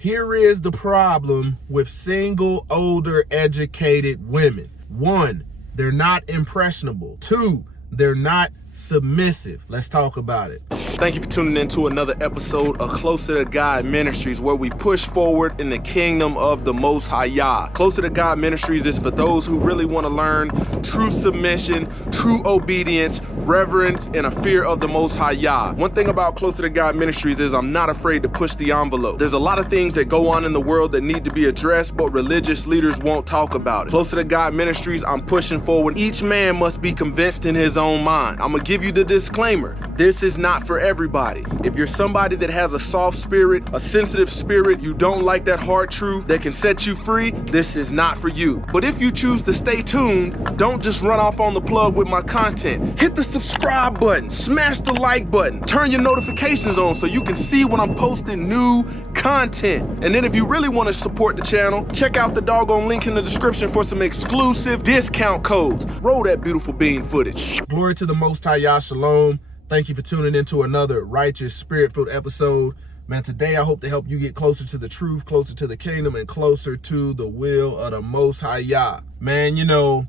Here is the problem with single, older, educated women. 1, they're not impressionable. 2, they're not submissive. Let's talk about it. Thank you for tuning in to another episode of Closer to God Ministries, where we push forward in the kingdom of the Most High Yah. Closer to God Ministries is for those who really want to learn true submission, true obedience, reverence, and a fear of the Most High Yah. One thing about Closer to God Ministries is I'm not afraid to push the envelope. There's a lot of things that go on in the world that need to be addressed, but religious leaders won't talk about it. Closer to God Ministries, I'm pushing forward. Each man must be convinced in his own mind. I'm going to give you the disclaimer. This is not for everybody. If you're somebody that has a soft spirit, a sensitive spirit, you don't like that hard truth that can set you free, this is not for you. But if you choose to stay tuned, don't just run off on the plug with my content. Hit the subscribe button, smash the like button, turn your notifications on so you can see when I'm posting new content. And then if you really want to support the channel, check out the doggone link in the description for some exclusive discount codes. Roll that beautiful bean footage. Glory to the Most High Yah, Shalom. Thank you for tuning into another righteous, spirit-filled episode. Man, today I hope to help you get closer to the truth, closer to the kingdom, and closer to the will of the Most High Yah. Man, you know,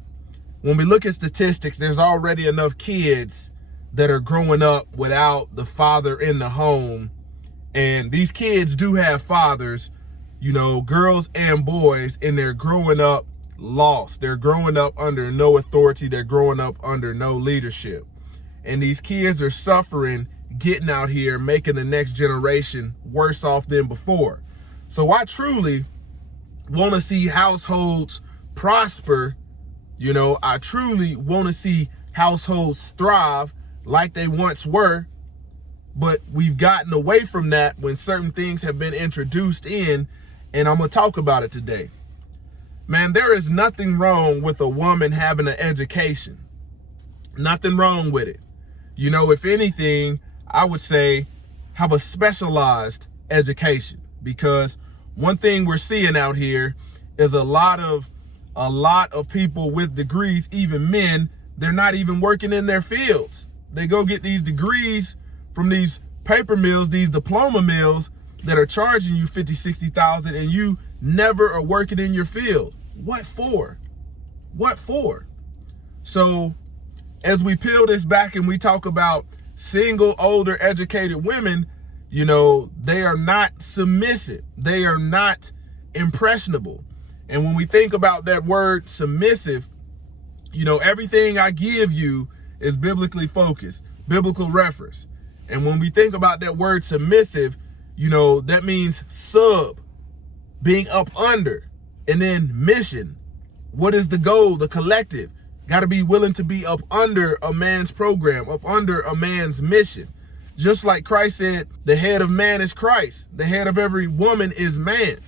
when we look at statistics, there's already enough kids that are growing up without the father in the home. And these kids do have fathers, you know, girls and boys, and they're growing up lost. They're growing up under no authority. They're growing up under no leadership. And these kids are suffering, getting out here, making the next generation worse off than before. So I truly want to see households prosper. You know, I truly want to see households thrive like they once were. But we've gotten away from that when certain things have been introduced in, and I'm going to talk about it today. Man, there is nothing wrong with a woman having an education. Nothing wrong with it. You know, if anything, I would say have a specialized education, because one thing we're seeing out here is a lot of people with degrees, even men, they're not even working in their fields. They go get these degrees from these paper mills, these diploma mills that are charging you 50, 60,000, and you never are working in your field. What for? What for? So as we peel this back and we talk about single, older, educated women, you know, they are not submissive. They are not impressionable. And when we think about that word submissive, you know, everything I give you is biblically focused, biblical reference. And when we think about that word submissive, you know, that means sub, being up under, and then mission. What is the goal? The collective. Got to be willing to be up under a man's program, up under a man's mission. Just like Christ said, the head of man is Christ. The head of every woman is man.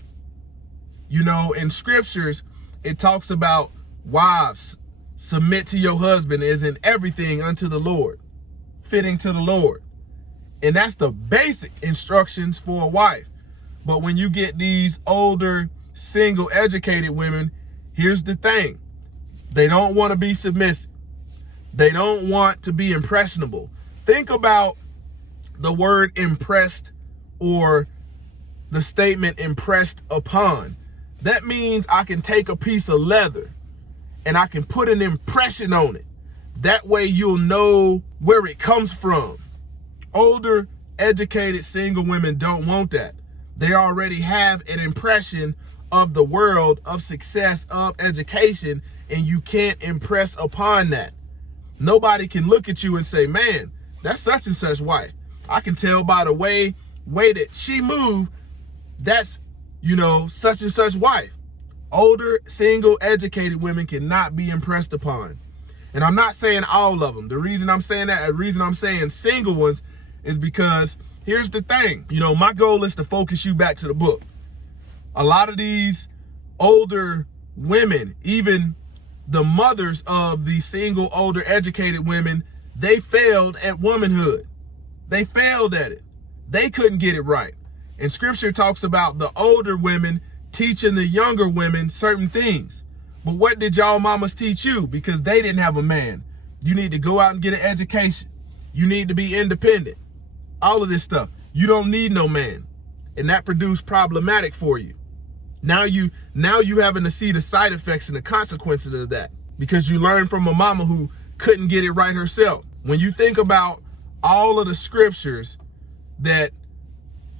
You know, in scriptures, it talks about wives, submit to your husband as in everything unto the Lord, fitting to the Lord. And that's the basic instructions for a wife. But when you get these older, single, educated women, here's the thing. They don't want to be submissive. They don't want to be impressionable. Think about the word impressed, or the statement impressed upon. That means I can take a piece of leather and I can put an impression on it. That way you'll know where it comes from. Older, educated, single women don't want that. They already have an impression of the world, of success, of education, and you can't impress upon that. Nobody can look at you and say, man, that's such and such wife. I can tell by the way that she moved, that's, you know, such and such wife. Older, single, educated women cannot be impressed upon. And I'm not saying all of them. The reason I'm saying that, the reason I'm saying single ones, is because here's the thing. You know, my goal is to focus you back to the book. A lot of these older women, even the mothers of these single, older, educated women, they failed at womanhood. They failed at it. They couldn't get it right. And scripture talks about the older women teaching the younger women certain things. But what did y'all mamas teach you? Because they didn't have a man. You need to go out and get an education. You need to be independent. All of this stuff. You don't need no man. and that produced problematic for you. Now you having to see the side effects and the consequences of that because you learned from a mama who couldn't get it right herself. When you think about all of the scriptures that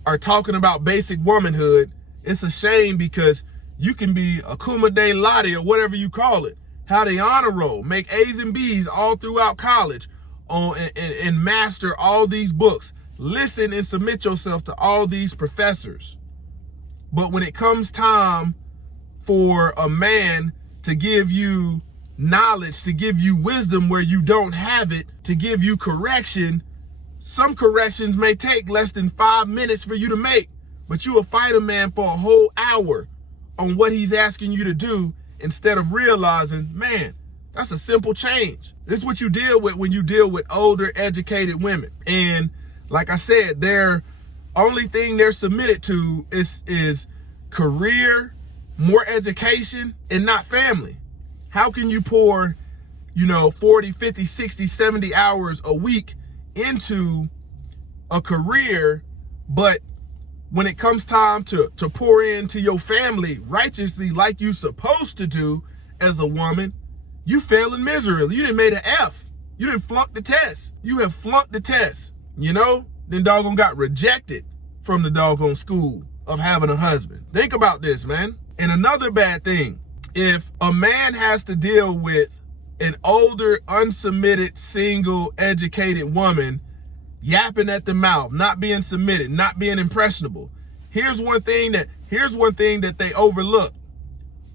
are talking about basic womanhood, it's a shame because you can be a cum laude or whatever you call it, have the honor roll, make A's and B's all throughout college, and master all these books. Listen and submit yourself to all these professors. But when it comes time for a man to give you knowledge, to give you wisdom where you don't have it, to give you correction, some corrections may take less than 5 minutes for you to make, but you will fight a man for a whole hour on what he's asking you to do instead of realizing, man, that's a simple change. This is what you deal with when you deal with older, educated women. And like I said, their only thing they're submitted to is career, more education, and not family. How can you pour, 40, 50, 60, 70 hours a week into a career, but when it comes time to pour into your family righteously like you supposed to do as a woman, you failing miserably. You done made an F. You done flunked the test. You have flunked the test, then doggone got rejected from the doggone school of having a husband. Think about this, man. And another bad thing, if a man has to deal with an older, unsubmitted, single, educated woman yapping at the mouth, not being submitted, not being impressionable, here's one thing that they overlook.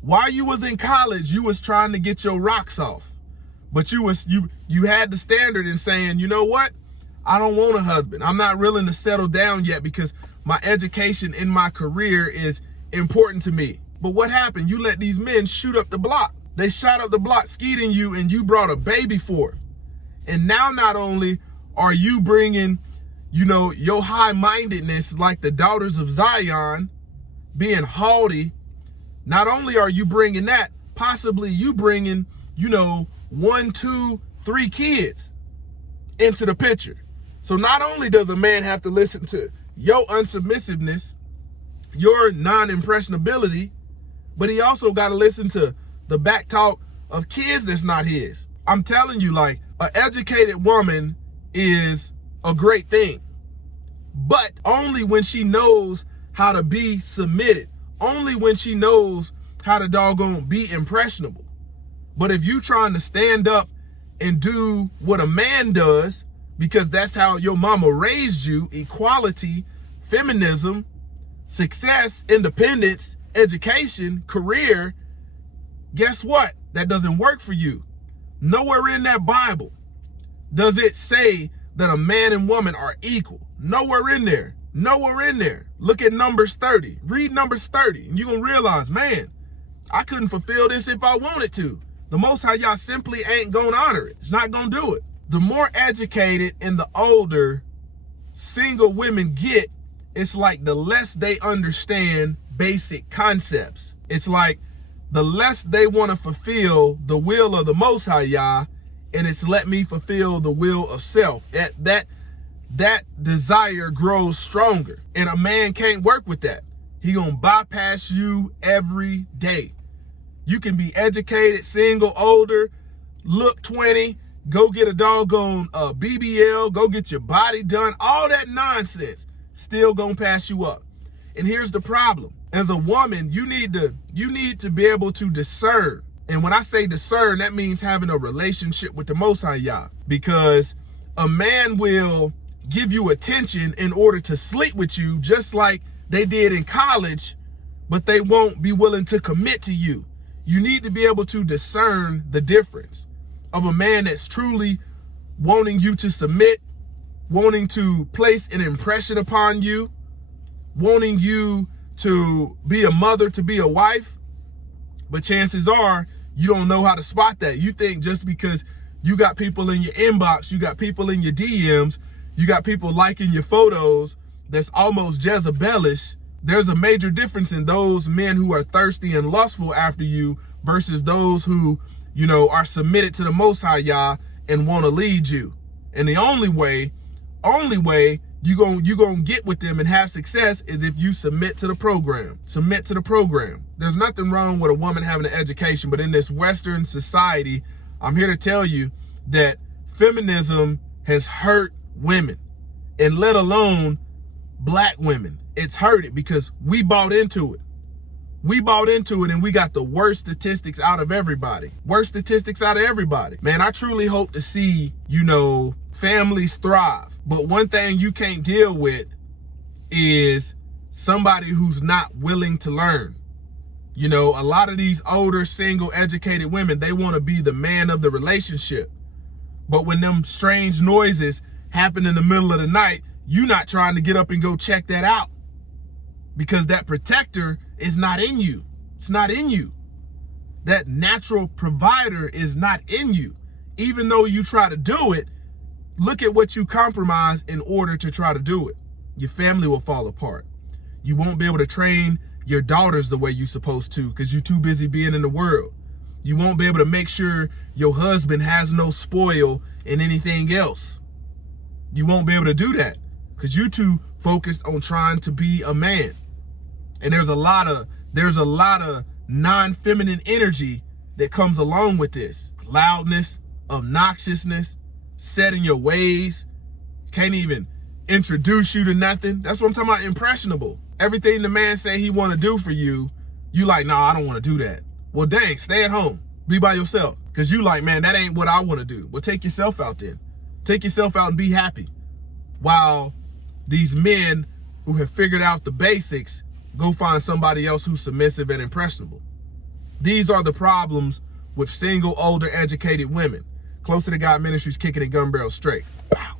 While you was in college, you was trying to get your rocks off, but you had the standard in saying, you know what? I don't want a husband. I'm not willing to settle down yet because my education in my career is important to me. But what happened? You let these men shoot up the block. They shot up the block, skied in you, and you brought a baby forth. And now not only are you bringing, your high-mindedness like the daughters of Zion, being haughty, not only are you bringing that, possibly you bringing, 1, 2, 3 kids into the picture. So not only does a man have to listen to your unsubmissiveness, your non-impressionability, but he also got to listen to the back talk of kids that's not his. I'm telling you, like, an educated woman is a great thing, but only when she knows how to be submitted, only when she knows how to doggone be impressionable. But if you trying to stand up and do what a man does, because that's how your mama raised you, equality, feminism, success, independence, education, career, guess what? That doesn't work for you. Nowhere in that Bible does it say that a man and woman are equal. Nowhere in there. Nowhere in there. Look at Numbers 30. Read Numbers 30, and you're going to realize, man, I couldn't fulfill this if I wanted to. The Most High Yah simply ain't going to honor it. It's not going to do it. The more educated and the older single women get, it's like the less they understand basic concepts. It's like the less they want to fulfill the will of the Most High Yah, and it's let me fulfill the will of self. That desire grows stronger, and a man can't work with that. He gonna bypass you every day. You can be educated, single, older, look 20, go get a doggone BBL, go get your body done, all that nonsense, still gonna pass you up. And here's the problem. As a woman, you need to be able to discern. And when I say discern, that means having a relationship with the Most High Yah. Because a man will give you attention in order to sleep with you, just like they did in college, but they won't be willing to commit to you. You need to be able to discern the difference of a man that's truly wanting you to submit, wanting to place an impression upon you, wanting you to be a mother, to be a wife, but chances are you don't know how to spot that. You think just because you got people in your inbox, you got people in your DMs, you got people liking your photos that's almost Jezebelish, there's a major difference in those men who are thirsty and lustful after you versus those who, are submitted to the Most High Yah and want to lead you. And the only way you gonna get with them and have success is if you submit to the program. Submit to the program. There's nothing wrong with a woman having an education, but in this Western society, I'm here to tell you that feminism has hurt women, and let alone black women. It's hurt it because we bought into it. We bought into it and we got the worst statistics out of everybody. Worst statistics out of everybody. Man, I truly hope to see, families thrive. But one thing you can't deal with is somebody who's not willing to learn. A lot of these older, single, educated women, they want to be the man of the relationship. But when them strange noises happen in the middle of the night, you're not trying to get up and go check that out. Because that protector is not in you. It's not in you. That natural provider is not in you. Even though you try to do it, look at what you compromise in order to try to do it. Your family will fall apart. You won't be able to train your daughters the way you're supposed to because you're too busy being in the world. You won't be able to make sure your husband has no spoil in anything else. You won't be able to do that because you're too focused on trying to be a man. And there's a lot of non-feminine energy that comes along with this. Loudness, obnoxiousness, set in your ways, can't even introduce you to nothing. That's what I'm talking about, impressionable. Everything the man say he want to do for you, you like, nah, I don't want to do that. Well, dang, stay at home. Be by yourself. Because you like, man, that ain't what I want to do. Well, take yourself out then. Take yourself out and be happy. While these men who have figured out the basics go find somebody else who's submissive and impressionable. These are the problems with single, older, educated women. Close to the God Ministries, kicking it gun barrel straight. Bow.